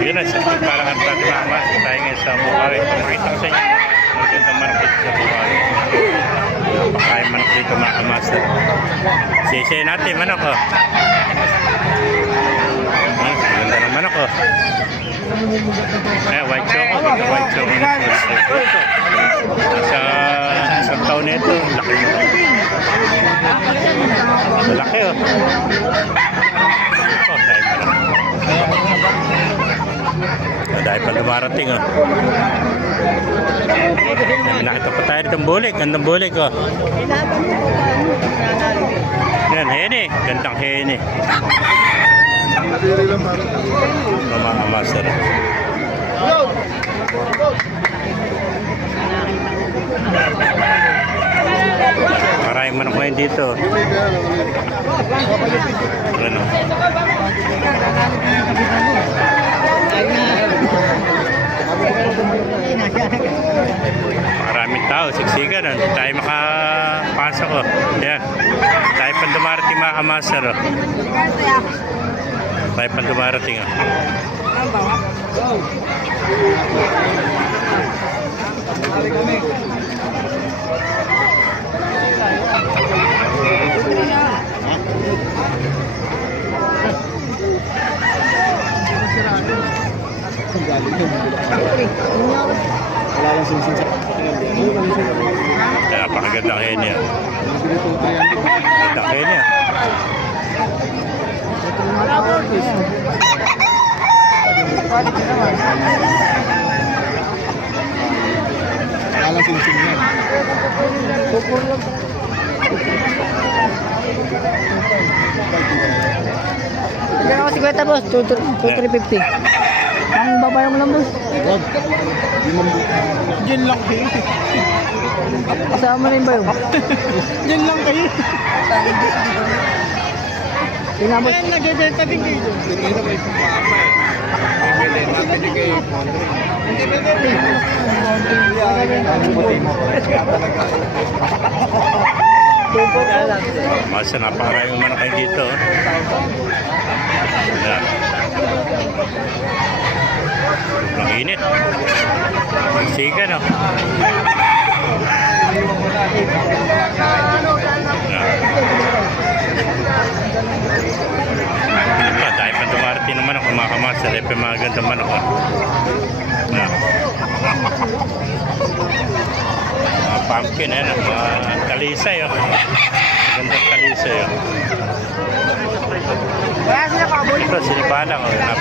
Yun na, sa parang ang tati mama, tayo ngayon sa Bukawi. Pakita ko sa inyo, magandang dito sa Bukawi. Napakain manok dito mga kamaster. Sisay natin manok oh. Hmm, Ganda ng manok oh. Eh, white choco, white choco na po. Sa isang taon na ito, laki. Malaki. Oh, dahil pa lang. Ah, Dahil pa dumarating oh. Ay, Nakita pa tayo ditong bulik. Gandang bulik oh. Yan, hene. Gandang hene. Mga master. Maraming manok ngayon dito. Tao, siksikan. Hindi tayo makapasok. Oh. Yan. Tayo pa dumarating mga kamaster. Oh. Tayo pa dumarating. Oh. Wala lang sinising sa Kaya napakaganda kayo niya. Ganda kayo niya. Wala lang. Diyan ako 50 boss, 2,350. Ang babae mo lang boss. Wag. Diyan lang kayo. Kasama na yung bayo. Diyan lang kayo. Nga boss. Ayan, nagbebenta din kayo. Eh. Din kayo. Hindi mo? Talaga. Masa napakaraming manok kayo dito. oh. Init. Siga no. Yan. Ah, dahil pa dumarating ng manok, mga kamaster, eh, pa mga gandang manok. ah. Yan. Mga pumpkin, eh, mga kalisay. Oh. Magandang kalisay. Oh. Kaya sila kaboy. Ito, sinibalang. Oh.